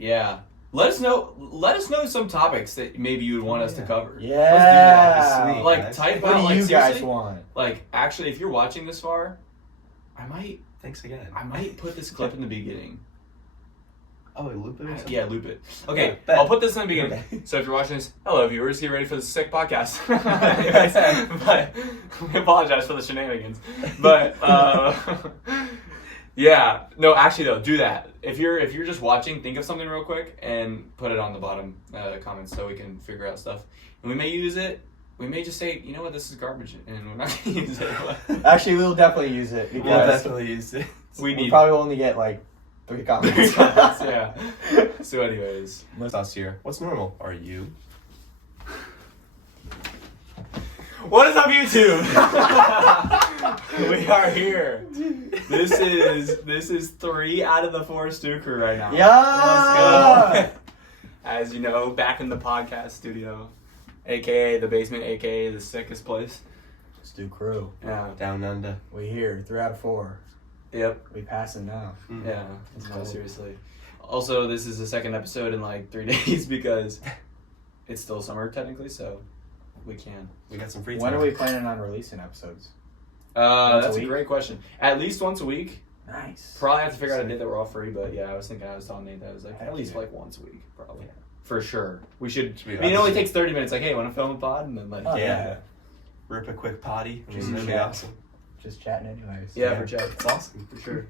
Yeah. Let us know some topics that maybe you would want us to cover. Yeah. Let's do that. Sweet, Like, guys. type What out, do like, you seriously, guys want? like, actually, if you're watching this far, Thanks again. I might put this clip in the beginning. Oh, wait, loop it or something? Yeah, loop it. Okay, Yeah, I'll put this in the beginning. So if you're watching this, hello viewers, get ready for the sick podcast. But we apologize for the shenanigans. But yeah, no, actually though, do that. If you're just watching, think of something real quick and put it on the bottom comments so we can figure out stuff. And we may use it. We may just say, you know what, this is garbage, and we're not gonna use it. Actually, we'll definitely use it. We'll Because definitely use it. we'll probably only get like 3 comments. Yeah. So anyways. Us here. What's normal? Are you? What is up, YouTube? We are here. This is 3 out of the 4 Stuker right now. Yeah. Let's go. As you know, back in the podcast studio, aka the basement, aka the sickest place. Stu Crew. Yeah. Down under. We here. 3 out of 4. Yep. We passing now. Yeah. No, Cool. seriously. Also, this is the second episode in like 3 days because it's still summer technically, so we can. We got some free time. When are we planning on releasing episodes? That's a week? great question. At least once a week. Nice. Probably have to figure out a day that we're all free, but yeah, I was telling Nate that I was like, Heck at least yeah. like once a week, probably. For sure. We should. be I mean, it only awesome. takes 30 minutes. Like, hey, want to film a pod? And then like, Oh, Yeah. Rip a quick potty. I mean, that'd be chat. awesome. Just chatting anyways. Yeah, Yeah. for chat. It's awesome. For sure.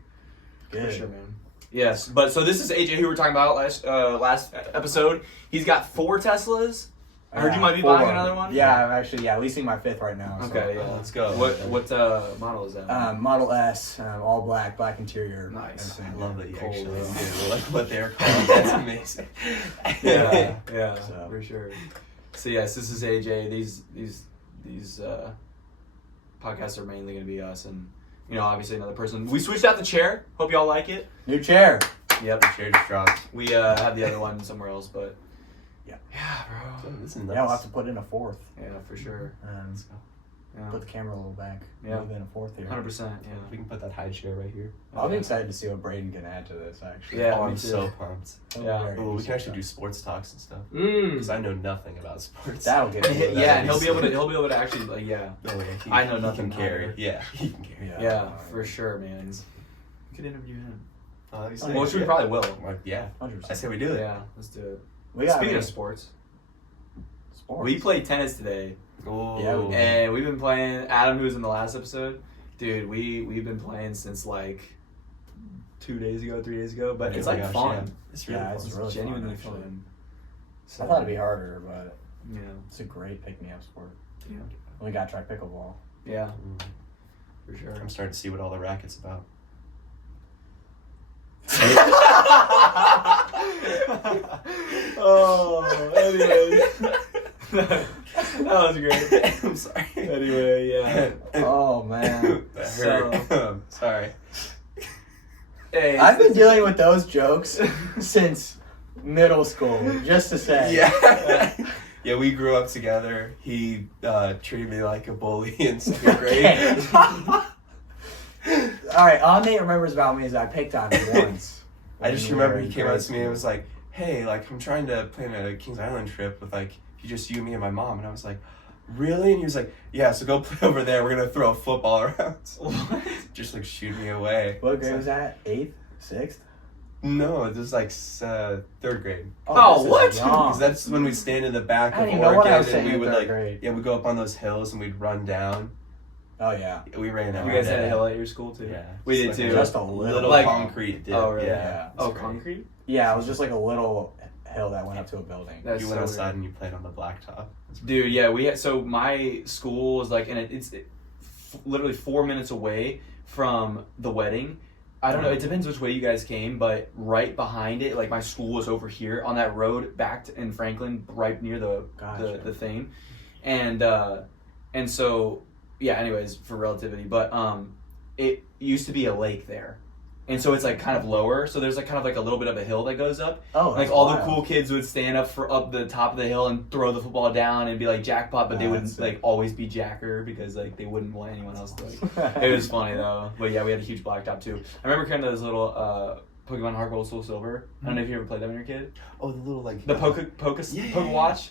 Good. For sure, man. Yes, but so this is AJ who we were talking about last episode. He's got 4 Teslas. I heard you might be 4. buying another one. Yeah, I'm actually leasing my 5th right now. So. Okay, yeah. Let's go. What model is that? Model S, all black interior. Nice. everything. I love that you Cool, actually though. do like what they're called. That's amazing. Yeah, So. for sure. So yes, this is AJ. These podcasts are mainly going to be us, and obviously another person. We switched out the chair. Hope y'all like it. New chair. Yep. The chair just dropped. We have the other one somewhere else, but Yeah. Yeah, bro. This is nice. Yeah, we'll have to put in a 4th. Yeah, for sure. Let's go. Yeah. Put the camera a little back. Yeah. Move in a 4th here. 100%. Yeah. We can put that high chair right here. I'm excited to see what Braden can add to this, actually. Yeah, Oh, me I'm too. so pumped. Yeah. Oh, we can actually do sports talks and stuff. Mm. Because I know nothing about sports. That'll get Yeah, you. and he'll be able to actually like No way. I know he nothing can carry. either. Yeah, he can carry. Yeah, for sure, man. We could interview him. Oh, that'd be sick. Which we probably will. Like, yeah. 100%. I say we do it. Yeah, let's do it. We got Speaking of sports, sports. we played tennis today, Oh. Yeah, we did. and we've been playing. Adam, who was in the last episode, dude, we've been playing since like 2 days ago, 3 days ago. But Oh it's my like gosh, fun. yeah. It's really Yeah, fun. it's really Genuinely fun, actually. fun. I thought it'd be harder, but Yeah, it's a great pick-me-up sport. yeah, We got to try pickleball. yeah, Mm. for sure. I'm starting to see what all the racket's about. Oh, anyways. That was great. I'm sorry. Anyway, yeah. Oh, man. That So- hurt. Sorry. Hey, I've been dealing with those jokes since middle school, just to say. Yeah. Yeah, we grew up together. He treated me like a bully in 2nd grade. All right, all Nate remembers about me is I picked on him once. I just when we were remember he in came grade up to me and school. was like, hey, like, I'm trying to plan a Kings Island trip with, like, just you, me, and my mom. And I was like, really? And he was like, yeah, so go play over there. We're going to throw a football around. What? Just, like, shoot me away. What grade So- was that? 8th? 6th? No, it was, like, 3rd grade. Oh, this is what? young. Because that's when we'd stand in the back I of didn't even know what I was Oregon saying and we in would, 3rd like, grade. yeah, we'd go up on those hills and we'd run down. Oh, yeah. We ran out. You guys there. had a hill at your school too? Yeah. We did Just too. like Just a little. Like- concrete dip. Oh, really? Yeah. Yeah. Oh, It's great. concrete? Yeah, it was just like a little hill that went up to a building. That's You so went outside weird. and you played on the blacktop. Dude, yeah, we had, so my school was like, and it's literally 4 minutes away from the wedding. I don't know, it depends which way you guys came, but right behind it, like my school was over here on that road back in Franklin, right near the Gotcha. the thing. And so, yeah, anyways, for relativity, but it used to be a lake there. And so it's like kind of lower, so there's like kind of like a little bit of a hill that goes up. Oh, Like that's all wild. the cool kids would stand up the top of the hill and throw the football down and be like jackpot, but they would That's like always be jacker because like they wouldn't want anyone else to like. It was funny though, but yeah, we had a huge blacktop too. I remember carrying those little Pokemon Heart Gold Soul Silver. I don't know if you ever played that when you were a kid. Oh, the little like The Poke Watch.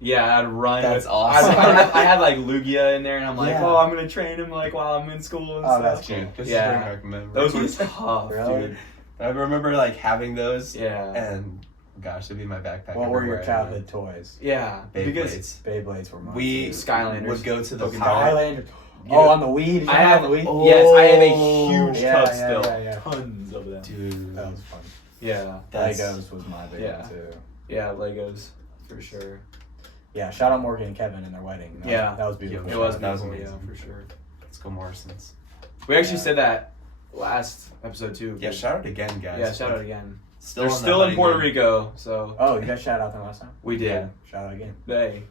Yeah, I'd run. That's with, awesome. I had like Lugia in there, and I'm like, Yeah. oh, I'm gonna train him like while I'm in school and Oh, stuff. that's cool. Dude, this Yeah. is bringing back Those memories. were tough, Really? dude. I remember like having those. Yeah. And gosh, it'd be in my backpack. What were your everywhere I childhood went. toys? Yeah. Because Beyblades. Beyblades were mine. We too. Skylanders. would go to the Pokemon. power. Skylanders. You Oh, know- on the Wii. Did you I have have on the Wii? Oh, yes, I have a huge yeah, tub yeah, still. yeah, yeah. Tons of them. Dude. That was fun. Yeah. That's- Legos was my big Yeah. one too. Yeah, Legos for sure. Yeah, shout out Morgan and Kevin and their wedding. That was beautiful. Yeah, It was That was beautiful, yeah, amazing. for sure. Let's go Morrison's. We actually Yeah. said that last episode too. Yeah, shout out again, guys. Yeah, shout out again. Still They're on the still in Puerto honeymoon. Rico, so Oh, you guys shout out them last time? we did. Yeah, shout out again. They.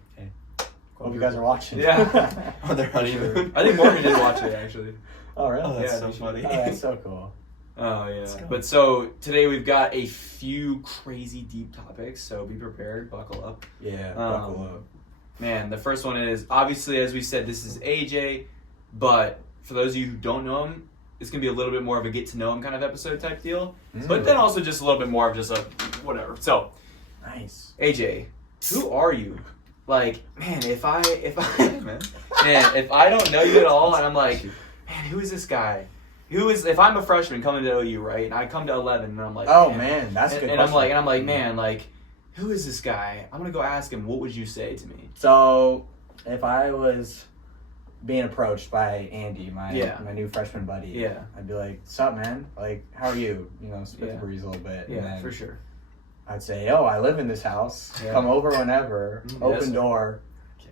Hope you guys are watching. Yeah. On their honeymoon. I think Morgan did watch it actually. Oh, really? Oh, that's Yeah, so they should- funny. Oh, that's so cool. Oh Let's yeah. go. But so today we've got a few crazy deep topics, so be prepared, buckle up. Yeah, Um, buckle up. Man, the first one is obviously, as we said, this is AJ, but for those of you who don't know him, it's gonna be a little bit more of a get to know him kind of episode type deal. But then also just a little bit more of just a whatever. So Nice. AJ, who are you? Like, man, if I Man. man, if I don't know you at all, and I'm like, man, who is this guy? Who is? If I'm a freshman coming to OU, right, and I come to 11, and I'm like, Oh man, that's a and, good and question. I'm like, man, like, who is this guy? I'm gonna go ask him. What would you say to me? So, if I was being approached by Andy, my new freshman buddy, Yeah. I'd be like, "Sup, man? Like, how are you? You know, spit Yeah. the breeze a little bit." Yeah, and then for sure. I'd say, "Oh, I live in this house. Yeah. Come over whenever. Yes, Open sir. door."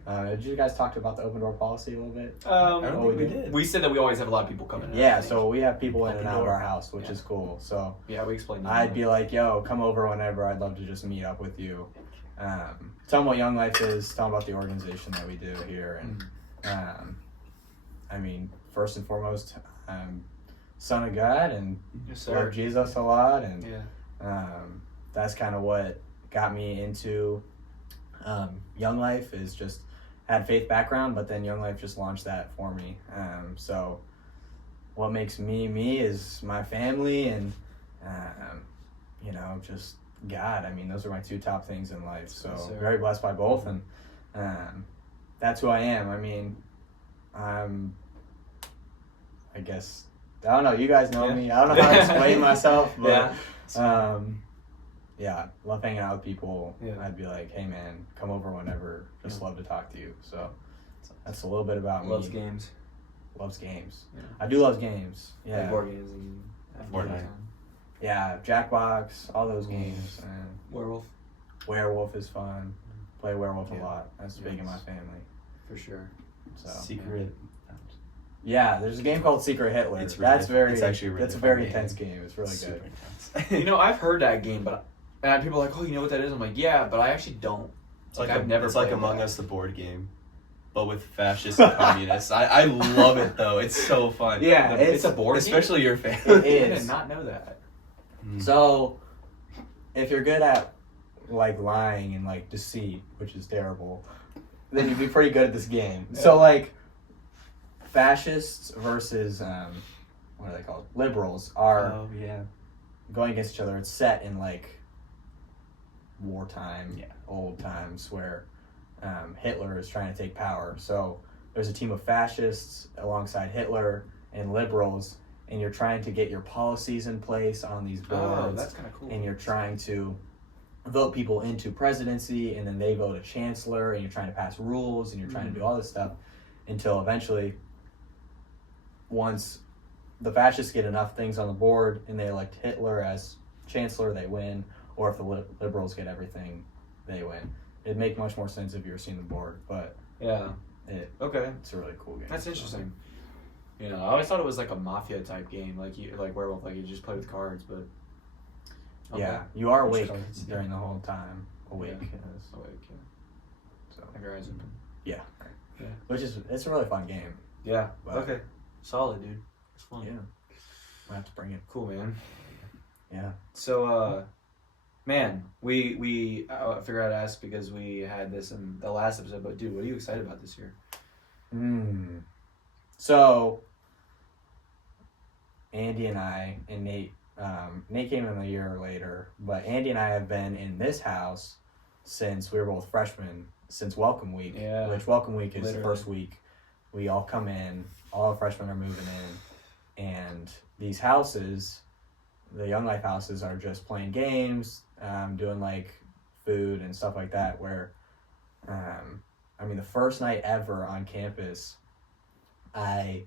Did you guys talk about the open door policy a little bit? I don't Oh, think we we did. We said that we always have a lot of people coming in. Yeah, I think. so we have people in and Open out of door. our house, which Yeah. is cool. So yeah, we explained that. I'd be like, "Yo, come over whenever. I'd love to just meet up with you." Tell them what Young Life is. Tell them about the organization that we do here, and I mean, first and foremost, I'm son of God and yes, love sir. Jesus a lot, and Yeah. that's kind of what got me into Young Life. Is just had faith background, but then Young Life just launched that for me. So what makes me me is my family and you know, just God. I mean, those are my two top things in life. So Yes, sir. very blessed by both, and that's who I am. I mean, I guess I don't know. You guys know Yeah. me. I don't know how to explain myself, but Yeah. yeah, love hanging out with people. Yeah. I'd be like, hey man, come over whenever. Just love to talk to you. So that's a little bit about Loves me. games. Loves games. Yeah. I do love games. Yeah. Like board games and Fortnite. Yeah, Jackbox, all those games. And Werewolf, Werewolf is fun. Play Werewolf a Yeah. lot. That's big in my Yes. family. for sure. So Secret. yeah, there's a game called Secret Hitler. It's That's really- very. it's actually a really That's a fun very game. intense game. It's really Super good. intense. You know, I've heard that game, but and people are like, oh, you know what that is? I'm like, yeah, but I actually don't. It's like I've never It's like played Among that. Us, the board game, but with fascists and communists. I love it though. It's so fun. Yeah, It's a board game? especially your family. It I is. did not know that. So, if you're good at like lying and like deceit, which is terrible, then you'd be pretty good at this game. Yeah. So like, fascists versus what are they called? Liberals are Oh yeah. going against each other. It's set in like wartime, Yeah. old times where Hitler is trying to take power. So there's a team of fascists alongside Hitler and liberals, and you're trying to get your policies in place on these boards. Oh, that's kind of cool. And you're trying to vote people into presidency, and then they vote a chancellor, and you're trying to pass rules, and you're trying to do all this stuff until eventually, once the fascists get enough things on the board and they elect Hitler as chancellor, they win. Or if the liberals get everything, they win. It'd make much more sense if you were seeing the board, but Yeah. Okay. it's a really cool game. That's interesting. You know, I always thought it was like a mafia type game, like you like Werewolf, like you just play with cards, but okay. Yeah, you are awake Cards, yeah. during the whole time. Awake. Yeah. Yes. Oh, wait, okay. So Have your eyes open. yeah. Yeah. Which is it's a really fun game. Yeah. Wow. Okay. Solid, dude. It's fun. Yeah. I have to bring it. Cool, man. Yeah. So, man, we I figured I'd ask because we had this in the last episode. But dude, what are you excited about this year? So Andy and I and Nate Nate came in a year later, but Andy and I have been in this house since we were both freshmen, since Welcome Week, which Welcome Week is the first week. We all come in, all the freshmen are moving in, and these houses, the Young Life houses, are just playing games, doing like food and stuff like that, where, the first night ever on campus, I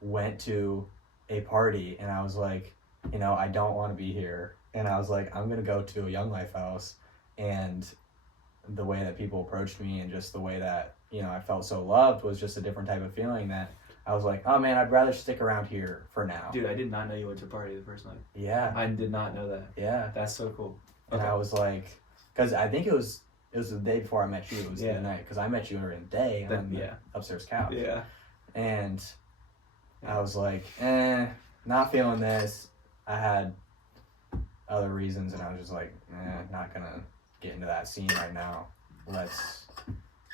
went to a party and I was like, I don't want to be here. And I was like, I'm going to go to a Young Life house. And the way that people approached me and just the way that, I felt so loved was just a different type of feeling that I was like, oh man, I'd rather stick around here for now. Dude, I did not know you went to a party the first night. Yeah. I did not know that. Yeah. That's so cool. And I was like, because I think it was the day before I met you. It was the night, because I met you during the day on the upstairs couch. Yeah. And I was like, not feeling this. I had other reasons, and I was just like, not gonna get into that scene right now. Let's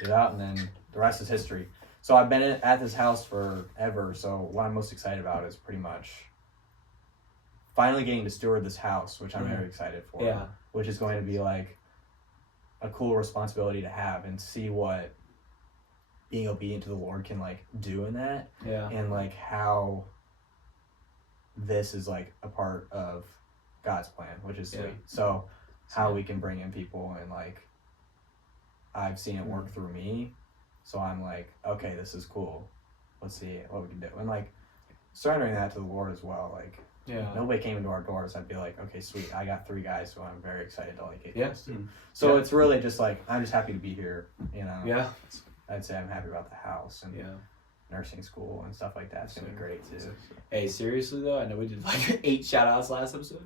get out, and then the rest is history. So I've been at this house forever, so what I'm most excited about is pretty much finally getting to steward this house, which I'm very excited for. Yeah. Which is going to be like a cool responsibility to have, and see what being obedient to the Lord can like do in that. Yeah. And like how this is like a part of God's plan, which is sweet. So how we can bring in people, and like I've seen it work through me, so I'm like, okay, this is cool, let's see what we can do. And like surrendering that to the Lord as well. Like if nobody came into our doors, I'd be like, okay, sweet, I got 3 guys who I'm very excited to like get close to. So it's really just like, I'm just happy to be here, I'd say I'm happy about the house and nursing school and stuff like that. It's gonna be great too. Hey, seriously though, I know we did like 8 shout outs last episode.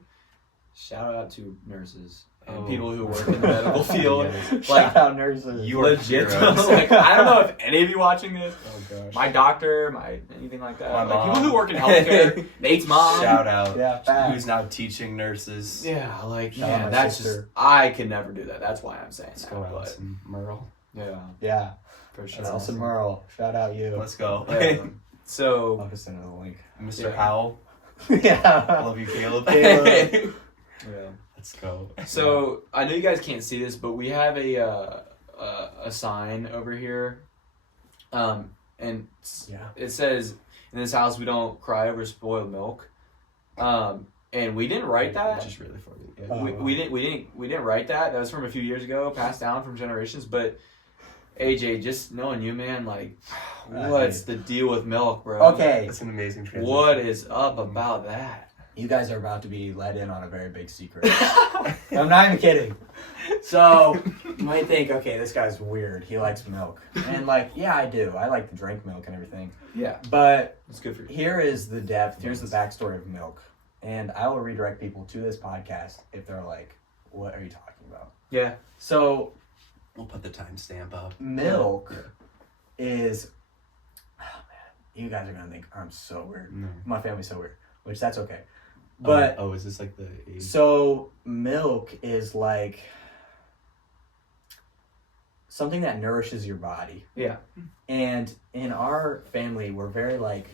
Shout out to nurses and people who work in the medical field. Like, shout out nurses. You are legit. heroes. Like, I don't know if any of you watching this, Oh gosh. my doctor, anything like that. My Like, mom. people who work in healthcare, Nate's mom. Shout out. Yeah, facts. Who's now teaching nurses. Yeah, like, Shout out man, my that's sister. just, I could never do that. That's why I'm saying Let's that. go, But, Allison Merle. Yeah, for sure. Nelson Merle, shout out you. Let's go. Yeah. So, I'll just send the link. Mr. Howell. Yeah. Love you, Caleb. Caleb. yeah. Let's go. So I know you guys can't see this, but we have a sign over here, and it says, "In this house we don't cry over spoiled milk," and we didn't write that. Which is really funny. Yeah. We didn't write that. That was from a few years ago, passed down from generations. But AJ, just knowing you, man, like, what's the deal with milk, bro? Okay, That's an amazing transition. What is up about that? you guys are about to be let in on a very big secret. I'm not even kidding. So, you might think, okay, this guy's weird. He likes milk. And like, yeah, I do. I like to drink milk and everything. Yeah, But it's good for you. here is the depth, here's the backstory of milk. And I will redirect people to this podcast if they're like, what are you talking about? Yeah. So, We'll put the timestamp up. milk is, oh man, you guys are gonna think I'm so weird. No. My family's so weird, which that's okay. But is this like the age? so milk is like something that nourishes your body. Yeah. And in our family, we're very like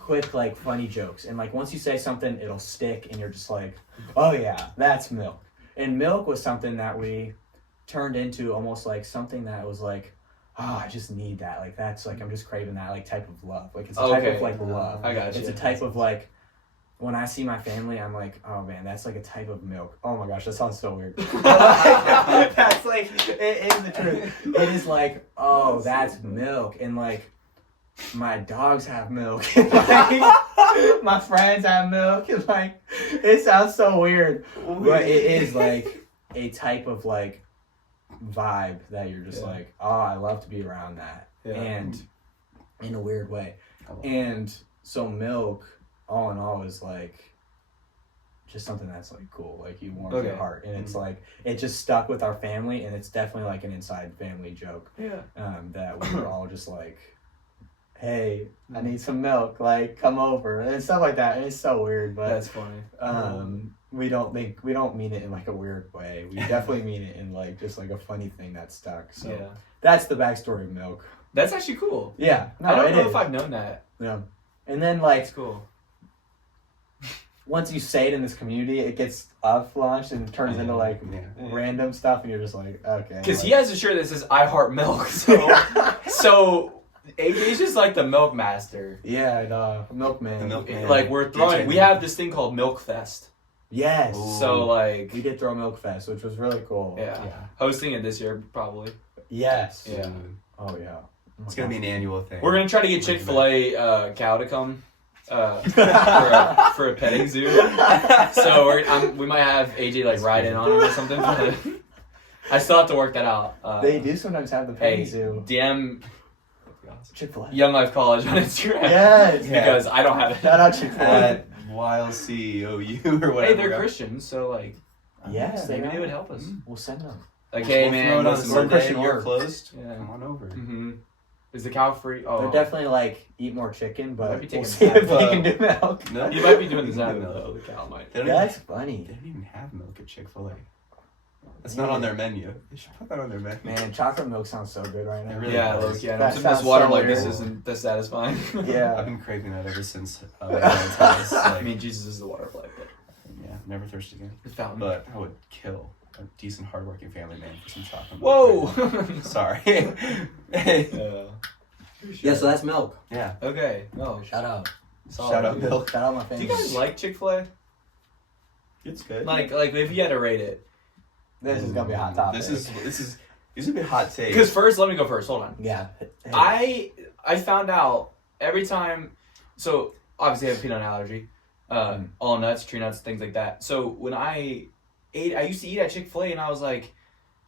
quick, like funny jokes. And like once you say something, it'll stick and you're just like, oh yeah, that's milk. And milk was something that we turned into almost like something that was like, oh, I just need that. Like that's like, I'm just craving that like type of love. Like it's a type of like love. I got you. It's a type of like, when I see my family, I'm like, oh man, that's like a type of milk. Oh my gosh, that sounds so weird. That's like, it is the truth. It is like, oh, that's milk. And like, my dogs have milk. And like, my friends have milk. And like, it sounds so weird. But it is like a type of like vibe that you're just like, oh, I love to be around that. Yeah. And in a weird way. And so milk, all in all, is like just something that's like cool, like you warm your heart, and it's like it just stuck with our family, and it's definitely like an inside family joke. That we were all just like, hey, I need some milk, like come over and stuff like that. And it's so weird, but That's funny. we don't mean it in like a weird way. We definitely mean it in like just like a funny thing that stuck. So that's the backstory of milk. That's actually cool. Yeah, no, I don't know is. if I've known that. Yeah, and then like That's cool. once you say it in this community, it gets launched and turns into like random stuff, and you're just like, okay. Because like, he has a shirt that says "I heart milk," so AJ's just like the milk master. Yeah, I know. Milkman. The milkman. Like we're throwing, we have this thing called Milk Fest. Yes. Ooh. So like We did throw Milk Fest, which was really cool. Yeah. Hosting it this year probably. Yes. Yeah. Oh yeah. It's gonna be an annual thing. We're gonna try to get Chick-fil-A cow to come for a petting zoo. So we might have AJ like ride in on him or something. But I still have to work that out. They do sometimes have the petting Hey, zoo. DM Chick-fil-A. Young Life College on Instagram. Yes. Because I don't have it. Shout out Chick-fil-A. at YLCOU or whatever. Hey, they're Christians, so like Yes, maybe they would help us. We'll send them. Like, hey We'll man, throw it on listen, Sunday. Sunday. Christian You're work. closed. Yeah. Come on over. Mm-hmm. Is the cow free? Oh, They're definitely like eat more chicken, Might but be we'll taking see if half, we can do milk. No, you might be doing the Zab though. The cow might. They don't, That's even, funny. they don't even have milk at Chick-fil-A. That's not on their menu. They should put that on their menu. Man, chocolate milk sounds so good right It now. really Yeah, does. look, yeah. That This sounds water so like this weird. isn't that satisfying. I've Yeah. been craving that ever since Valentine's. I Like, mean, Jesus is the water play, but yeah, never thirsty again. it's fountain. But I would kill a decent, hardworking family man for some chocolate milk. Whoa. right now. Sorry. Yeah. Yeah, so that's milk. Yeah. Okay. No. Shout out. Solid. Shout out milk. Shout out my Do family. you guys like Chick-fil-A? It's good. Like if you had to rate it. This is gonna be a hot topic. These would be hot takes. Because first, let me go first. Hold on. Yeah. Hey. I found out every time. So obviously I have a peanut allergy. All nuts, tree nuts, things like that. So when I used to eat at Chick-fil-A, and I was like,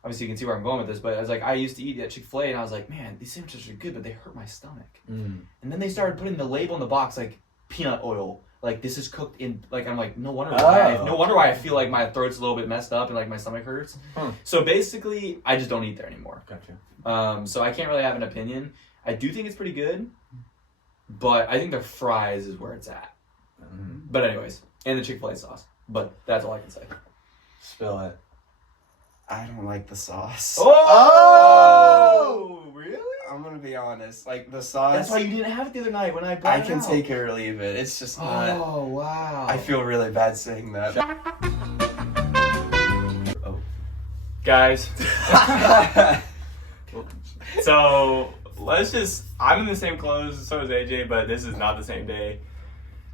obviously you can see where I'm going with this, but I was like, I used to eat at Chick-fil-A, and I was like, man, these sandwiches are good, but they hurt my stomach. Mm. And then they started putting the label in the box like peanut oil, like this is cooked in. Like I'm like, no wonder why I feel like my throat's a little bit messed up and like my stomach hurts. So basically, I just don't eat there anymore. Gotcha. So I can't really have an opinion. I do think it's pretty good, but I think the fries is where it's at. But anyways, and the Chick-fil-A sauce. But that's all I can say. Spill it. I don't like the sauce. Oh, really? I'm gonna be honest. Like the sauce. That's why you didn't have it the other night when I brought I it can out. take it or leave it. It's just not. Oh wow! I feel really bad saying that. Oh. Guys. So let's just. I'm in the same clothes. So is AJ, but this is not the same day.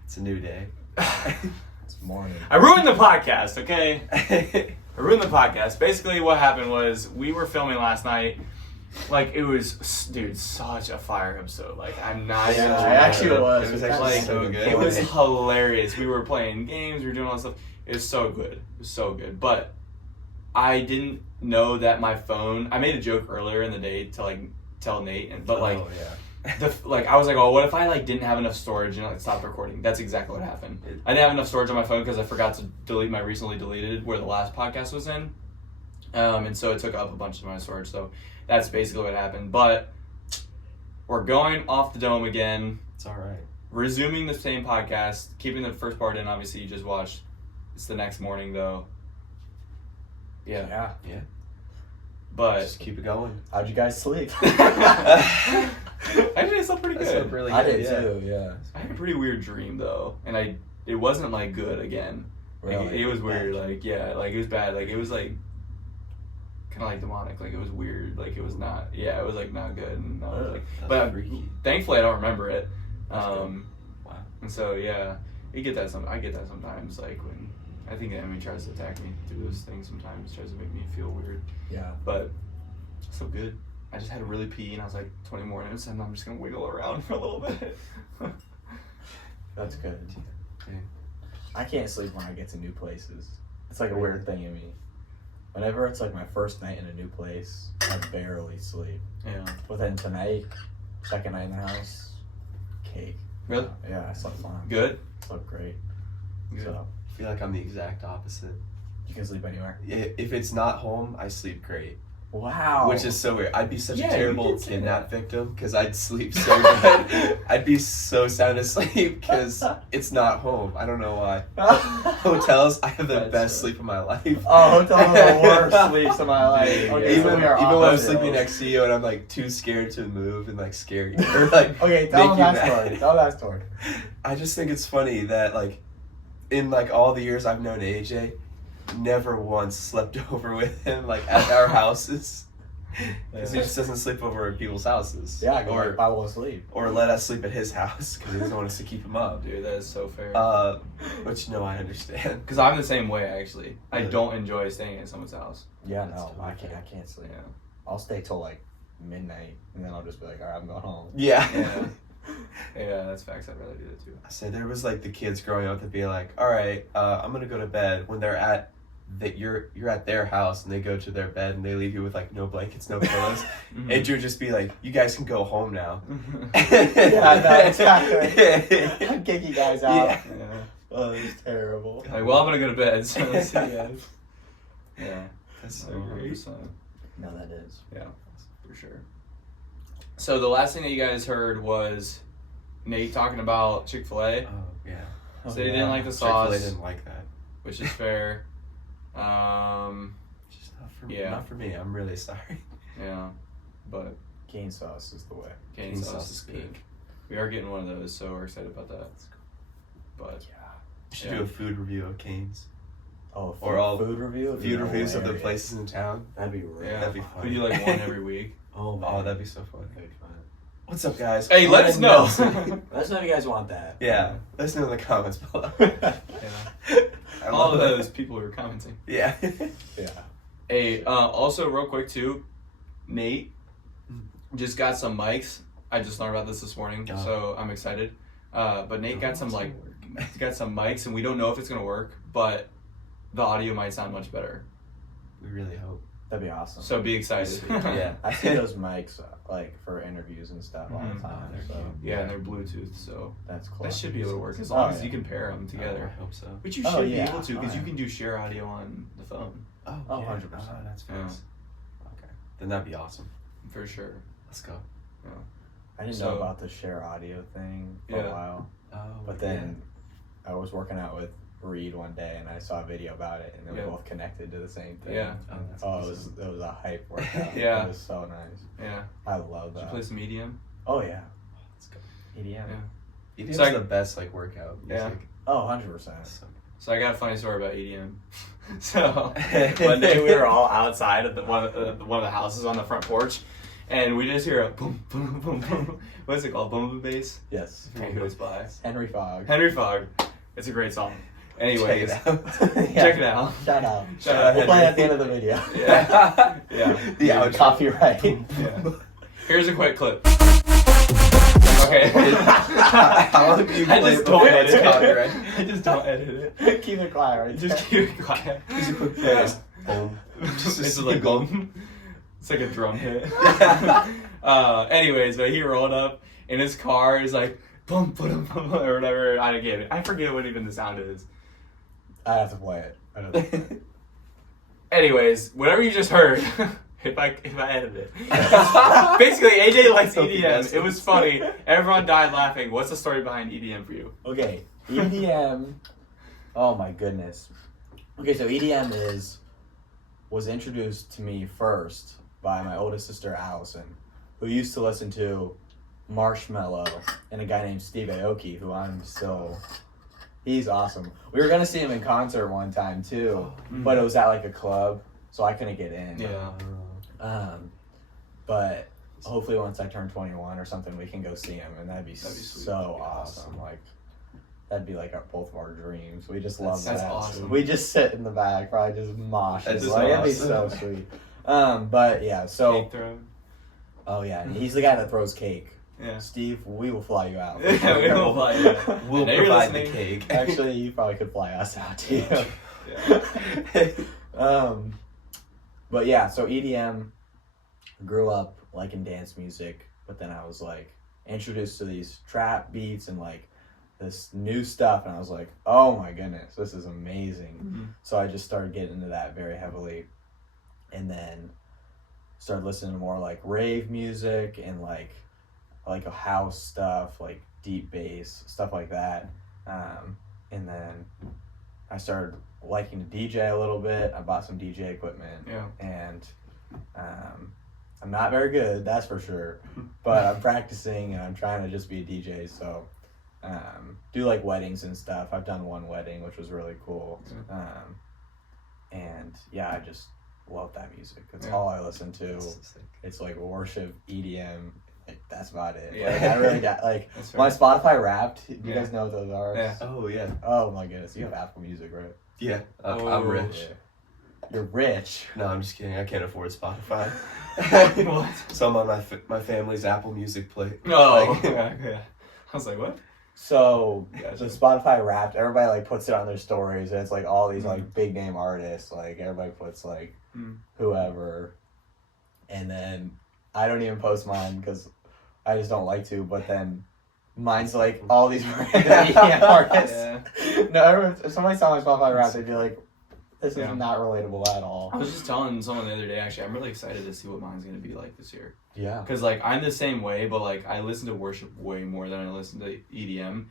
It's a new day. It's morning. I ruined the podcast. Okay. I ruined the podcast. Basically, what happened was we were filming last night. Like, it was, dude, such a fire episode. Like, I'm not even. Yeah, it actually was. It was Like, actually so good. It was hilarious. We were playing games. We were doing all that stuff. It was so good. It was so good. But I didn't know that my phone. I made a joke earlier in the day to like tell Nate, but like, oh, yeah. I was like, oh, what if I like didn't have enough storage and like stopped recording? That's exactly what happened. I didn't have enough storage on my phone because I forgot to delete my recently deleted where the last podcast was in, and so it took up a bunch of my storage. So that's basically what happened. But we're going off the dome again. It's all right. Resuming the same podcast, keeping the first part in. Obviously, you just watched. It's the next morning though. Yeah. Yeah. But Just keep it going. How'd you guys sleep? actually, it slept pretty That good. slept really I good, did yeah. too. Yeah. I had a pretty weird dream though, and it wasn't like good again. Like, Really? it was weird. Like it was bad. Like it was like kind of like demonic. Like it was weird. Like it was not. Yeah, it was like not good. And I was like, That's but freaky. thankfully I don't remember it. That's good. Wow. And so yeah, I get that sometimes. Like when I think the enemy tries to attack me through those things. Sometimes tries to make me feel weird. Yeah. But so good. I just had to really pee, and I was like 20 more minutes, and I'm just gonna wiggle around for a little bit. That's good. Yeah. I can't sleep when I get to new places. It's like a weird thing in me. Whenever it's like my first night in a new place, I barely sleep. Yeah. But then tonight, second night in the house, cake. Really? Yeah, I slept fine. Good. Slept great. Good. So I feel like I'm the exact opposite. you can sleep anywhere. If it's not home, I sleep great. Wow. Which is so weird. I'd be such Yeah, a you terrible did say kidnap victim because I'd sleep so good. I'd be so sound asleep because it's not home. I don't know why. Hotels, I have the That's best right. sleep of my life. Oh, hotels are the worst sleeps of my life. Yeah, Okay, even so we are when I'm opposites. sleeping next to you and I'm like too scared to move and like scare you or like Okay, tell make them you that mad. story. Tell that story. I just think it's funny that like in like all the years I've known AJ, never once slept over with him like at our houses. Because he just doesn't sleep over at people's houses. Yeah, or I won't sleep. Or let us sleep at his house because he doesn't want us to keep him up. Dude, that is so fair. Which I understand. Because I'm the same way, actually. I Really? don't enjoy staying at someone's house. Yeah, That's no, totally I fair. can't sleep. Yeah. I'll stay till like midnight, and then I'll just be like, all right, I'm going home. Yeah. Yeah. Yeah, that's facts. I'd rather do that too. I say there was like the kids growing up that be like, all right, I'm gonna go to bed when they're at that you're at their house and they go to their bed and they leave you with like no blankets, no pillows. Mhm. And you would just be like, you guys can go home now. Yeah, no, exactly. I'd kick you guys out. Yeah. Yeah. Oh, it's terrible. Like, well, I'm gonna go to bed. So let's see, guys. Yeah. That's so I agree. great. No, that is. Yeah, for sure. So the last thing that you guys heard was Nate talking about Chick-fil-A, Oh yeah. So they didn't like the sauce. Chick-fil-A didn't like that. which is fair. Just not for me. Yeah. Not for me. I'm really sorry. Yeah, but Cane sauce is the way. cane sauce is good. pink. We are getting one of those, so we're excited about that. But Yeah. We should Yeah. do a food review of Cane's. Oh, Or all food review? Would be Food reviews of the hilarious. places in town. That'd be real. yeah, That'd be we fun. do like one every week. Oh, man. Oh, that'd be so fun. That'd be fun. What's up, guys? Hey, let us know. Let us know if you guys want that. Yeah, let us know in the comments below. Yeah. I All love of that. those people who are commenting. Yeah. Yeah. Hey, also real quick too, Nate just got some mics. I just learned about this morning, Oh. so I'm excited. But Nate got some got some mics, and we don't know if it's gonna work, but the audio might sound much better. We really hope. That'd be awesome. So be excited. Sweet. Yeah. I see those mics like for interviews and stuff all Mhm. the time. They're So cute. Yeah, and they're Bluetooth, so that's cool. that should be able to work as long Oh, as yeah. you can pair them together. I hope so. Which you Oh, should yeah. be able to, because Oh, you yeah. can do share audio on the phone Oh, Oh, yeah. 100%. Oh, that's Yeah. fast. Okay. Then that'd be awesome. for sure. Let's go. I didn't So- know about the share audio thing for Yeah. a while, Oh, but then I was working out with Reed one day and I saw a video about it, and they Yeah. were both connected to the same thing. Yeah. Oh, that's Oh, awesome. it was a hype workout. Yeah. It was so nice. Yeah. I love Did you that. play some EDM? Oh yeah, Let's go. EDM. Yeah. EDM's So I- the best like workout Yeah. music. Oh, 100%. So So I got a funny story about EDM. So good. one day we were all outside of one of the houses on the front porch, and we just hear a boom, boom, boom, boom. What's it called? Boom, boom bass. Yes. I forget who it's by. Henry Fogg. Henry Fogg. It's a great song. Anyways, Check it out. check it out. Shout out. Shout out, We'll play Henry. at the end of the video. Yeah. Yeah. The outro. Copyright. Yeah. Here's a quick clip. Okay. How long do you I play just it don't before edit it's it. copyright? I just don't edit it. Keep it quiet, right? Just keep it quiet. Just a quick Yeah. playlist. Boom. Just, it's a like single. boom. It's like a drum hit. Anyways, but he rolled up in his car. He's like boom, boom, boom, or whatever. I get it. I forget what even the sound is. I have to play it. I don't know. Anyways, whatever you just heard. If I edit it. Basically, AJ likes Something EDM. else. It was funny. Everyone died laughing. What's the story behind EDM for you? Okay, EDM. Oh my goodness. Okay, so EDM was introduced to me first by my oldest sister Allison, who used to listen to Marshmello and a guy named Steve Aoki, who he's awesome. We were gonna see him in concert one time too, but it was at like a club, so I couldn't get in. Yeah. But hopefully once I turn 21 or something, we can go see him, and that'd be That'd be sweet. so That'd be awesome. Like, that'd be like both of our dreams. We just love That's that. awesome. We just sit in the back, probably just mosh. That's Like, it'd be awesome. so sweet. But yeah, so Cake throne. oh yeah, and he's the guy that throws cake. Yeah. Steve, we will fly you out. Yeah, we will fly you out. We'll Now you're provide the listening. cake. Actually, you probably could fly us out too. Yeah. But yeah, so EDM, grew up liking dance music, but then I was like introduced to these trap beats and like this new stuff, and I was like, oh my goodness, this is amazing. Mhm. So I just started getting into that very heavily, and then started listening to more like rave music and like a house stuff, like deep bass, stuff like that. And then I started liking to DJ a little bit. I bought some DJ equipment, Yeah. and I'm not very good, that's for sure, but I'm practicing and I'm trying to just be a DJ. So do like weddings and stuff. I've done one wedding, which was really cool. And yeah, I just love that music. It's all I listen to. It's like worship, EDM. Like, that's about it. Yeah. Like, I really got like my Spotify Wrapped. Do you guys know what those are? Yeah. Oh yeah. Oh my goodness, you have Apple Music, right? Yeah. Oh, I'm rich. Yeah. You're rich. No, I'm just kidding. I can't afford Spotify. What? So I'm on my family's Apple Music plate. Oh, Like, yeah. I was like, what? So Gotcha. the Spotify Wrapped, everybody like puts it on their stories, and it's like all these like big name artists. Like everybody puts like whoever, and then I don't even post mine because I just don't like to. But then mine's like all these random EDM artists. Yeah. No, if somebody saw my Spotify Wrapped, they'd be like, "This is not relatable at all." I was just telling someone the other day, actually, I'm really excited to see what mine's going to be like this year. Yeah. Because, like, I'm the same way, but, like, I listen to worship way more than I listen to EDM.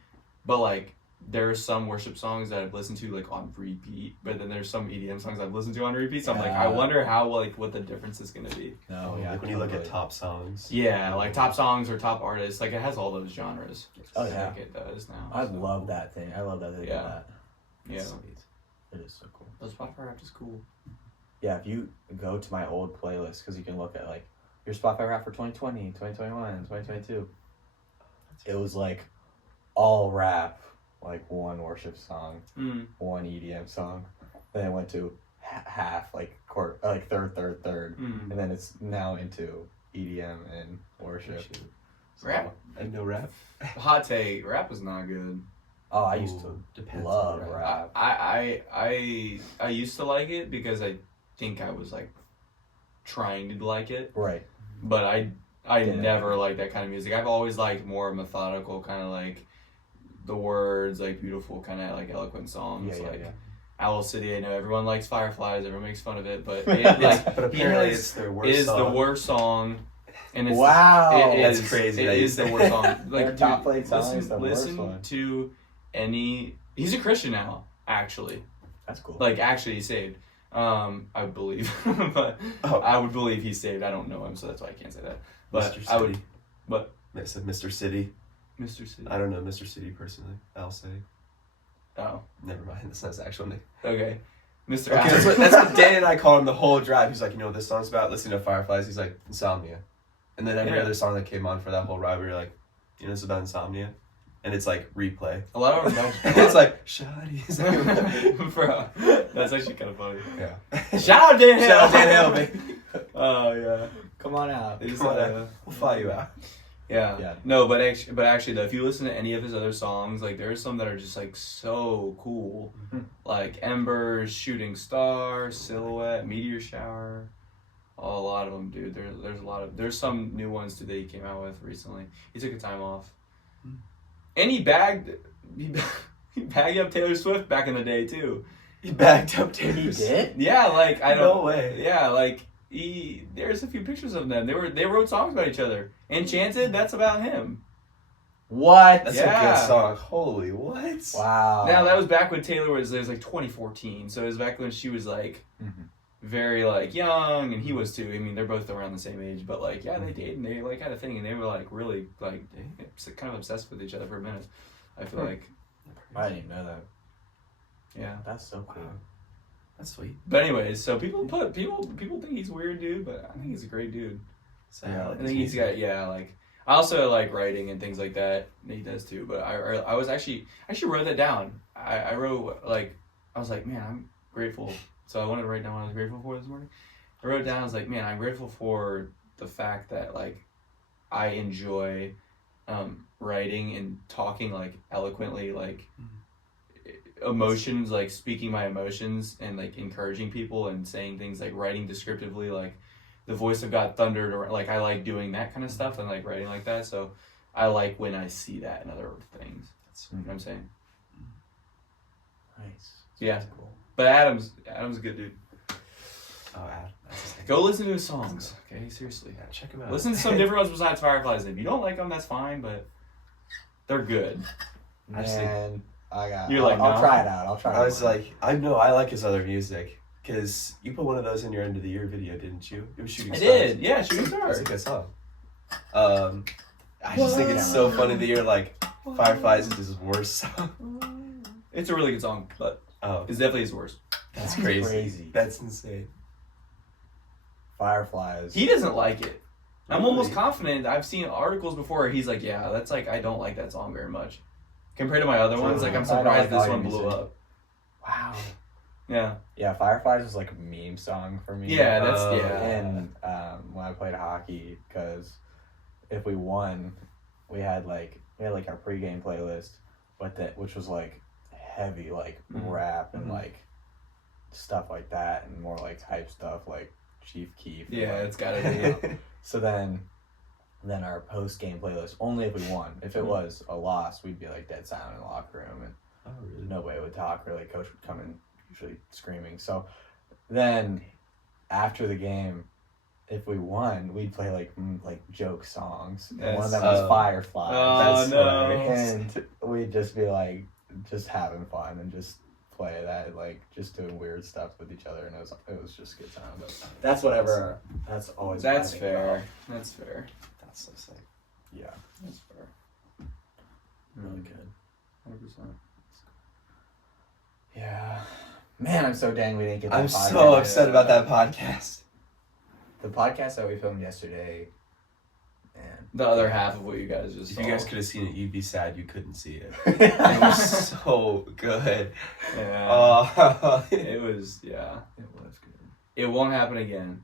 But, like, there are some worship songs that I've listened to, like, on repeat. But then there's some EDM songs I've listened to on repeat. So I'm like, I wonder how, like, what the difference is going to be. No, yeah. like when you look at top songs. Yeah, like, top songs or top artists. Like, it has all those genres. Oh, yeah. Like, it does now. I love that thing. I love that thing. Yeah. Yeah. Yeah. Sweet. It is so cool. The Spotify Wrapped is cool. Yeah, if you go to my old playlist, because you can look at like your Spotify rap for 2020, 2021, 2022. It was like all rap, like one worship song, one EDM song. Then it went to half, like quarter, like third, and then it's now into EDM and worship. Rap? And no rap. Hot take, rap is not good. Oh, I used to Depends love on rap. I used to like it because I think I was like trying to like it, Right. but I Yeah. never liked that kind of music. I've always liked more methodical, kind of like the words, like beautiful, kind of like eloquent songs. Yeah, like yeah. Owl City, I know everyone likes Fireflies, everyone makes fun of it, but it, like But apparently it's their worst is song. the worst song. And it's Wow. it That's is- crazy. It is the worst song. Like, Their top played song listen, is the worst listen one. to any. He's a Christian now, actually. That's cool. Like, actually, he's saved. I believe, but I would believe he's saved. I don't know him, so that's why I can't say that. But Mr. I would. City. But I said Mr. City. Mr. City. I don't know Mr. City personally. I'll say. Oh, Never mind. That's not his actual name. okay. Mr. Okay, Allen. that's what Dan and I call him the whole drive. He's like, you know what this song's about? Listening to Fireflies. He's like, insomnia. And then every Yeah. other song that came on for that whole ride, we were like, you know, it's about insomnia. And it's like replay. A lot of them. It's like, shawty. Bro, that's actually kind of funny. Yeah. Shout out Dan Hill. Shout out Dan Hill, baby. Oh yeah. Come on out. They just, Come on, we'll fly you out. Yeah. Yeah. No, but actually though, if you listen to any of his other songs, like there are some that are just like so cool, like Embers, Shooting Star, Silhouette, Meteor Shower. Oh, a lot of them, dude. There's some new ones too that he came out with recently. He took a time off, and he bagged up Taylor Swift back in the day too. He bagged up Taylor. He did? Yeah, like I don't. No way. Yeah, like there's a few pictures of them. They wrote songs about each other. Enchanted, that's about him. What? That's Yeah. a good song. Holy what? Wow. Now that was back when Taylor was like 2014, so it was back when she was like very like young, and he was too. I mean, they're both around the same age, but like yeah, they dated and they like had a thing, and they were like really like kind of obsessed with each other for a minute. I feel like I didn't even know that. yeah. That's so cool. That's sweet. But anyways, so people think he's weird, dude, but I think he's a great dude. So, yeah, I think he's got like. I also like writing and things like that. He does too. But I was actually wrote that down. I wrote like I was like, man, I'm grateful. So I wanted to write down what I was grateful for this morning. I wrote down. I was like, man, I'm grateful for the fact that like I enjoy writing and talking like eloquently, like emotions, like speaking my emotions and like encouraging people and saying things like writing descriptively, like the voice of God thundered, or like I like doing that kind of stuff and like writing like that. So I like when I see that in other things. That's you know what I'm saying. Nice. Yeah. That's cool. But Adam's a good dude. Oh, Adam. That's his name. Go listen to his songs. Okay, seriously. Yeah, check him out. Listen to some different ones besides Fireflies. If you don't like them, that's fine, but they're good. Man, You're like, I'll no? try it out. I'll try it out. I was like, I know I like his other music because you put one of those in your end of the year video, didn't you? It was Shooting I Stars. did. Yeah, Shooting That's Stars. a good song. I just think it's so funny that you're like, Fireflies is his worst song. It's a really good song, but Oh, it's definitely his worst. that's That's crazy. crazy. That's insane. Fireflies. He doesn't like it. I'm almost Really? confident. I've seen articles before where he's like, yeah, that's like, I don't like that song very much. Compared to my other ones, like, I'm I don't surprised like this one music. blew up. Wow. Yeah. Yeah, Fireflies was like a meme song for me. Yeah, that's, Oh. yeah. And when I played hockey, because if we won, we had like our pregame playlist, but which was like heavy like Mhm. rap and Mhm. like stuff like that, and more like hype stuff like Chief Keef. and, Yeah, like, it's gotta be. So then our post game playlist only if we won. If it Mhm. was a loss, we'd be like dead silent in the locker room and Oh, really? nobody would talk, or like coach would come in usually screaming. So then after the game, if we won, we'd play like joke songs. And one of them was Oh. Fireflies. Oh, That's no. hilarious. And we'd just be like just having fun and just play that, like just doing weird stuff with each other, and it was just good time. But that's whatever. That's always what I That's think fair. about. That's fair. That's so sick. Yeah, That's fair. really good. 100%. Yeah, man, I'm so dang we didn't get. That I'm podcast. so upset about that podcast. The podcast that we filmed yesterday, man. The other half of what you guys just If saw. you guys could have seen it, you'd be sad you couldn't see it. It it was so good. Yeah. Oh, It was, yeah. was good. It won't happen again.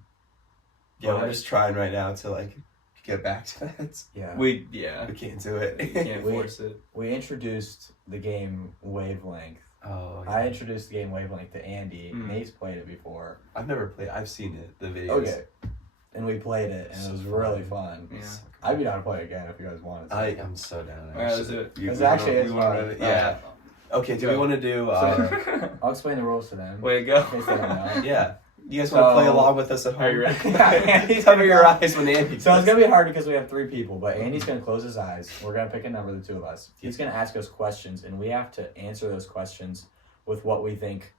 yeah, we're just trying right now to like get back to that. Yeah, We can't do it. You can't We- force it. we introduced the game Wavelength. Oh, yeah. I introduced the game Wavelength to Andy. Mm. Nate's played it before. I've never played. I've seen it. The videos. Okay. And we played it, and it was So really fun. fun. Yeah. I'd be down to play it again if you guys wanted to. I am so down. Alright, let's do it. It's actually it's fun. Yeah. Okay. Do we So- want to do? I'll explain the rules to them. Way to go. In case they don't know. Yeah. You guys want to So- play along with us at home? Are you ready? Andy's Cover gonna your go- eyes when Andy. So it's gonna be hard because we have 3 people, but Andy's gonna close his eyes. We're gonna pick a number, the 2 of us. He's gonna ask us questions, and we have to answer those questions with what we think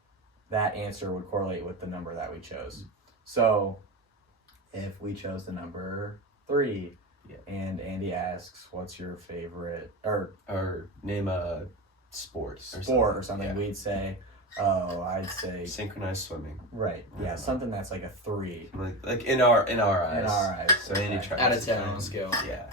that answer would correlate with the number that we chose. So, if we chose the number 3, Yeah. and Andy asks, "What's your favorite or Or name a sport. sport or something?" Yeah. We'd say, "Oh, I'd say Synchronized swimming. right, yeah, something that's like a 3 Like in our eyes. in our eyes." So Andy Okay. tries. Out of to 10 try on a scale. Yeah.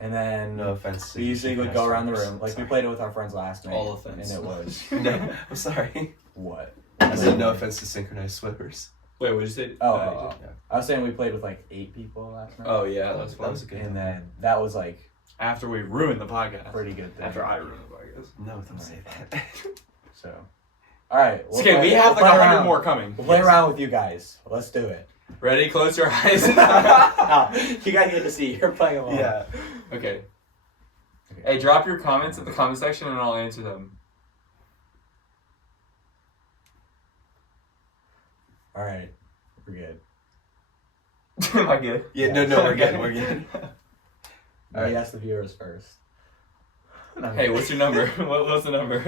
And then No offense. to we usually would go around the synchronized room. Like we swimmers. played it with our friends last night. All offense. And it was No, I'm sorry. what? I said no offense to synchronized swimmers. Wait, what did you say? Oh, Yeah. I was saying we played with like 8 people last night. Oh, yeah, that's That fun. was a good. And one. then that was like After we ruined the podcast. pretty good thing. After I ruined the podcast. No, don't say that. So, all right. It's okay, we have like play 100 around. more coming. We'll play around with you guys. Let's do it. Ready? Close your eyes. You guys get to see. You're playing along. Yeah. Okay. Hey, drop your comments in the comment section and I'll answer them. All right. We're good. Am I good? Yeah. No. We're good. We're good. All right. Ask the viewers first. Hey, what's your number? What's the number?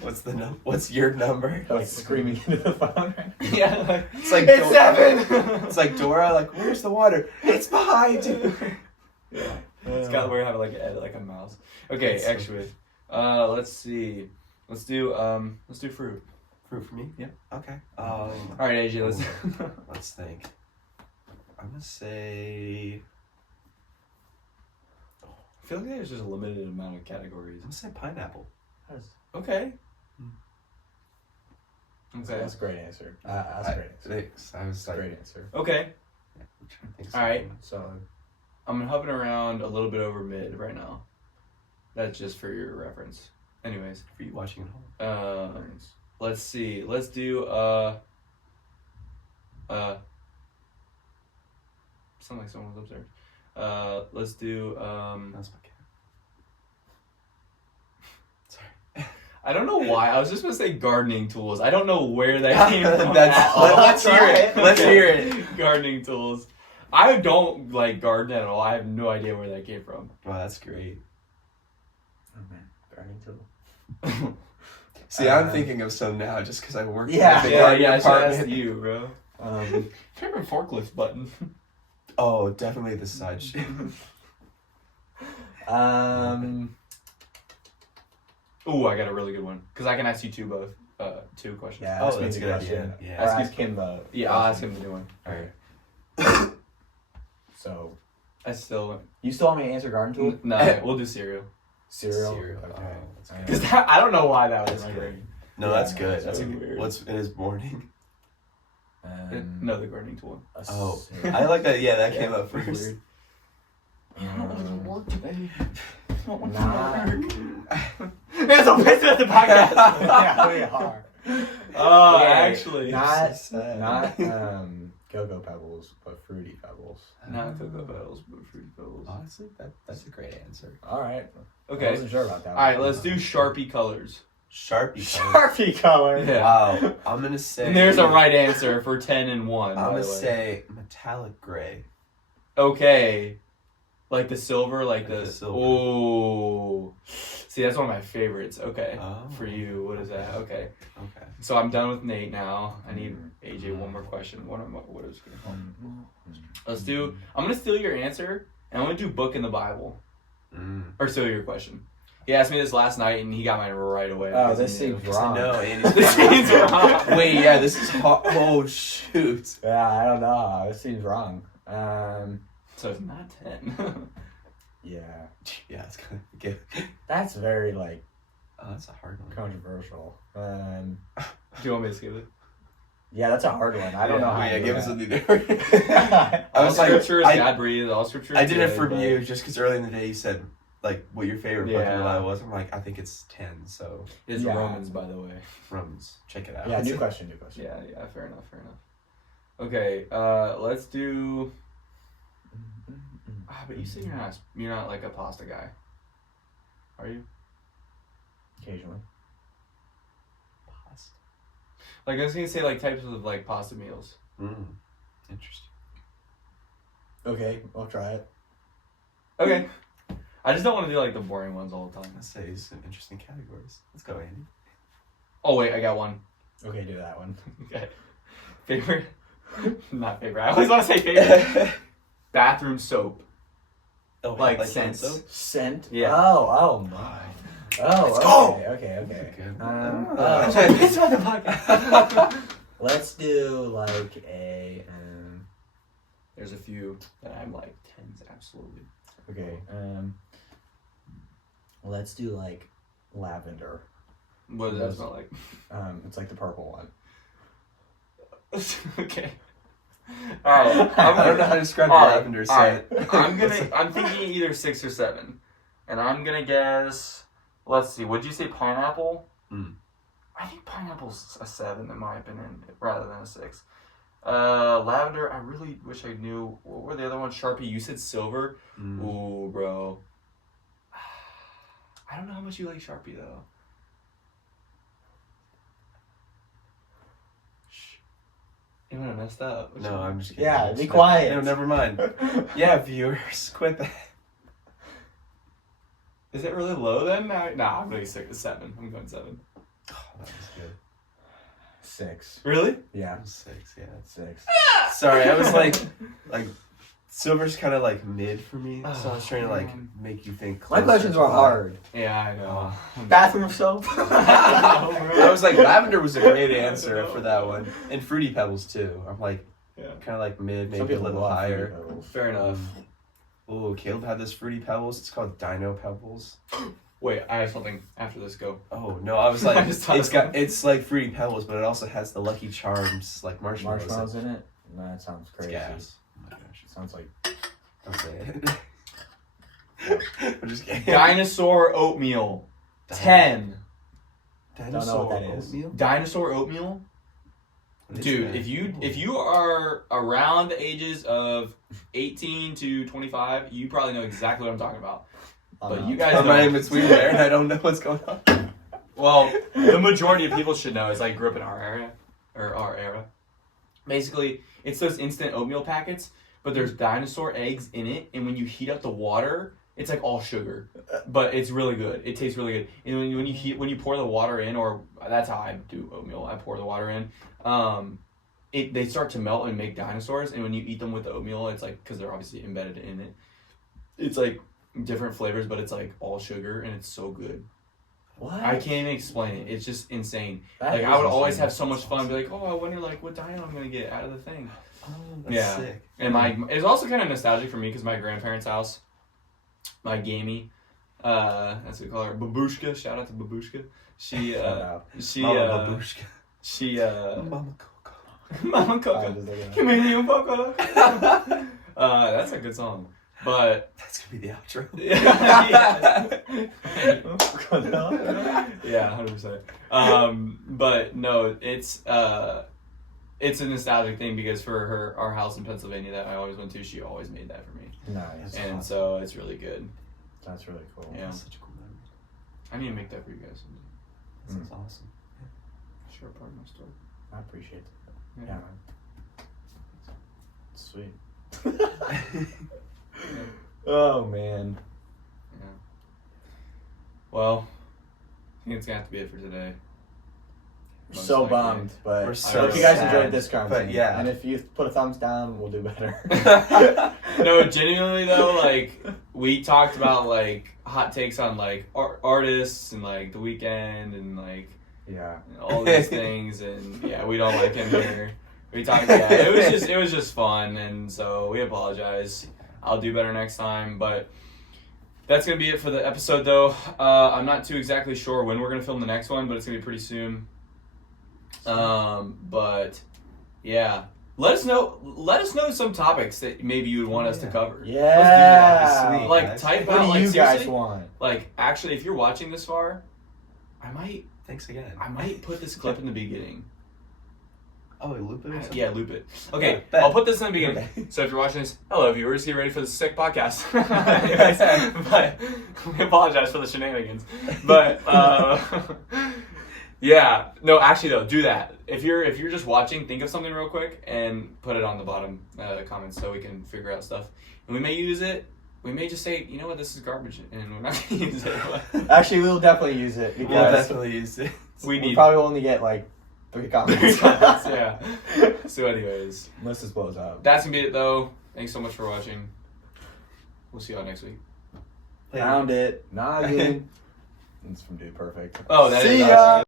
What's the What's your number? Like screaming into the phone. Yeah, like, It's like it's 7! It's like Dora. Like, where's the water? It's behind you. Yeah. Scott, we're having like a mouse. Okay, That's so actually. Let's see. Let's do fruit. Fruit for me. Yeah. Okay. Alright, AJ, let's Let's think. I'm gonna say. I feel like there's just a limited amount of categories. I'm gonna say pineapple. Okay. So Okay. that's a great answer. That's a great answer. Thanks. I was like. Great answer. Okay. I'm trying to think of All right. something. So I'm hopping around a little bit over mid right now. That's just for your reference. Anyways, For you watching at home. let's see. Let's do sound like someone's upstairs. Let's do That's my cat. Sorry. I don't know why. I was just gonna say gardening tools. I don't know where that came from. That's- at all. let's hear it. Let's hear it. Gardening tools. I don't like garden at all. I have no idea where that came from. Wow, that's great. oh man, gardening tool. See, I'm thinking of some now just because I work Yeah. in the Yeah, garden I should ask department. you, bro. Favorite forklift button. Oh, definitely the side shift. Ooh, I got a really good one. Because I can ask you two questions. Yeah, Oh, ask me that's a the good question. idea. Or Yeah. ask him the. Yeah, I'll ask him the new one. Alright. So I still... you still want me to answer garden tool? No, we'll do cereal. Cereal. Cereal. Okay. Oh, that's good. Because I don't know why that was That's my good. brain. No, Yeah, that's good. that's That's a so good. weird. What's in his morning? No, the gardening tool. a Oh, cereal. I like that. Yeah, that Yeah, came up pretty first. weird. Um, today. Nah. That's a piss at the podcast. Yeah, we are. Oh, Okay, actually. Not So sad. not Cocoa Pebbles, but Fruity Pebbles. Not Cocoa Pebbles, but Fruity Pebbles. Honestly, that's a great answer. All right. I Okay. wasn't sure about that. Alright, let's do Sharpie colors. Sharpie colors. Sharpie color. Yeah. Wow, I'm gonna say. And there's a right answer for 10 and 1. I'm by gonna the way. say metallic gray. Okay. Like the silver, like Like the. the silver. Oh. See, that's one of my favorites. Okay. Oh. For you, what is that? Okay. Okay. So I'm done with Nate now. I need AJ one more question. What is it gonna Let's do. I'm gonna steal your answer, and I'm gonna do book in the Bible, or steal your question. He asked me this last night, and he got mine right away. Oh, because this he knew. seems wrong. No, Andy's This seems wrong. Wait, yeah, this is hot. Oh shoot. Yeah, I don't know. This seems wrong. So it's not 10. Yeah, Yeah, it's gonna get. that's very like Oh, that's a hard one. controversial. Do you want me to skip it? Yeah, that's a hard one. I don't know. Oh, How yeah, to give do us that. something different. I I was like, Scripture is I- God breathed. All Scripture. I is did it good, for but- you just because early in the day you said like what your favorite book in Yeah. the Bible was. I'm like, I think it's 10. So It's Yeah. Romans, by the way. Romans, check it out. Yeah, new question. Yeah, fair enough. Okay, let's do. But you said you're not like a pasta guy, are you? Occasionally. Pasta. Like I was gonna say, like types of like pasta meals. Interesting. Okay, I'll try it. Okay. I just don't want to do like the boring ones all the time. Let's say some interesting categories. Let's go, Andy. Oh wait, I got one. Okay, do that one. Okay. Favorite? Not favorite. I always want to say favorite. Bathroom soap. Oh, Like hand scents. soap? Scent. Yeah. Oh my. Let's Oh, go! okay. Good. It's on the podcast. Let's do like a. There's a few that I'm like 10s, absolutely. Okay. Let's do like lavender. What does that smell like? It's like the purple one. Okay. Alright. I don't know how to describe Alright, lavender alright. scent. I'm thinking either 6 or 7. And I'm gonna guess, let's see, would you say pineapple? I think pineapple's a 7 in my opinion, rather than a 6. Lavender, I really wish I knew, what were the other ones? Sharpie, you said silver? Ooh, bro. I don't know how much you like Sharpie though. You wanna mess that up? Which No, one? I'm just kidding. Yeah, I'm be just- quiet. No, never mind. Yeah, viewers, quit that. Is it really low then? Nah, I'm going 7. I'm going 7. Oh, that was good. 6. Really? Yeah, That was 6, yeah. 6. Sorry, I was like silver's kind of like mid for me, so I was trying to like man. make you think. My closer questions to were mine. hard. Yeah, I know. Bathroom soap. I was like, lavender was a great answer for that one, and fruity pebbles too. I'm like, Yeah. kind of like mid, Some maybe a people little love higher. Fruity Pebbles. Fair enough. Oh, Caleb had this fruity pebbles. It's called Dino Pebbles. Wait, I have something after this. Go. Oh no, I was like, I just thought it's like fruity pebbles, but it also has the Lucky Charms like marshmallows. Marshmallows in it? No, that sounds It's crazy. gas. Oh my gosh, Sounds like. don't say it. I'm just kidding. Dinosaur oatmeal. 10. Dinosaur Don't know what that is. oatmeal? Dinosaur oatmeal? What is Dude, that? if you are around the ages of 18 to 25, you probably know exactly what I'm talking about. But you guys I'm don't. right in between there, and I don't know what's going on. Well, the majority of people should know, as I grew up in our era. Basically, it's those instant oatmeal packets, but there's dinosaur eggs in it, and when you heat up the water, it's like all sugar, but it's really good. It tastes really good. And when you pour the water in, or that's how I do oatmeal. I pour the water in. They start to melt and make dinosaurs, and when you eat them with the oatmeal, it's like, because they're obviously embedded in it. It's like different flavors, but it's like all sugar, and it's so good. What? I can't even explain it. It's just insane. That Like is I would always insane. have so much fun. Be like, oh, I wonder like what dino I'm gonna get out of the thing. Oh, that's Yeah. sick. And it's also kind of nostalgic for me because my grandparents' house, my gamey, that's what we call her, Babushka. Shout out to Babushka. She Shout Mama babushka. she Mama Coco. Mama out. Coco. Just like, Chameleon Poco. That's a good song. But That's gonna be the outro. yeah, 100%. But no, it's a nostalgic thing because for our house in Pennsylvania that I always went to, she always made that for me, nice. and so it's really good. That's really cool. Yeah. That's such a cool memory. I need to make that for you guys. That sounds awesome. Share a part of my story. I appreciate that. Yeah. Yeah, man. Sweet. Oh man. Yeah. Well, I think it's gonna have to be it for today. Most So likely. bummed, but We're so if you guys sad, enjoyed this content, but yeah. and if you put a thumbs down, we'll do better. No, genuinely though, like we talked about like hot takes on like artists and like The Weeknd and like Yeah. all these things, and yeah, we don't like him here. We talked. Yeah, it was just fun, and so we apologize. I'll do better next time, but that's gonna be it for the episode though. I'm not too exactly sure when we're gonna film the next one, but it's gonna be pretty soon. But yeah, let us know some topics that maybe you would want us to cover. Yeah. Sweet. Like guys. type What out do like you guys seriously, want? like actually if you're watching this far, I Thanks again. might put this clip in the beginning. Oh, wait, loop it or something? Yeah, loop it. Okay, Yeah, bet. I'll put this in the beginning. Okay. So if you're watching this, hello viewers, get ready for the sick podcast. Anyways, but we apologize for the shenanigans. But yeah, no, actually though, do that. If you're just watching, think of something real quick and put it on the bottom comments so we can figure out stuff. And we may use it. We may just say, you know what, this is garbage, and we're not gonna use it. But Actually, we'll definitely use it We'll because definitely use it. we we'll need. probably only get like 3 comments. Yeah. So, anyways, Unless this blows up. that's gonna be it though. Thanks so much for watching. We'll see y'all next week. Found it. Noggin. It's from Dude Perfect. Oh, that See is ya.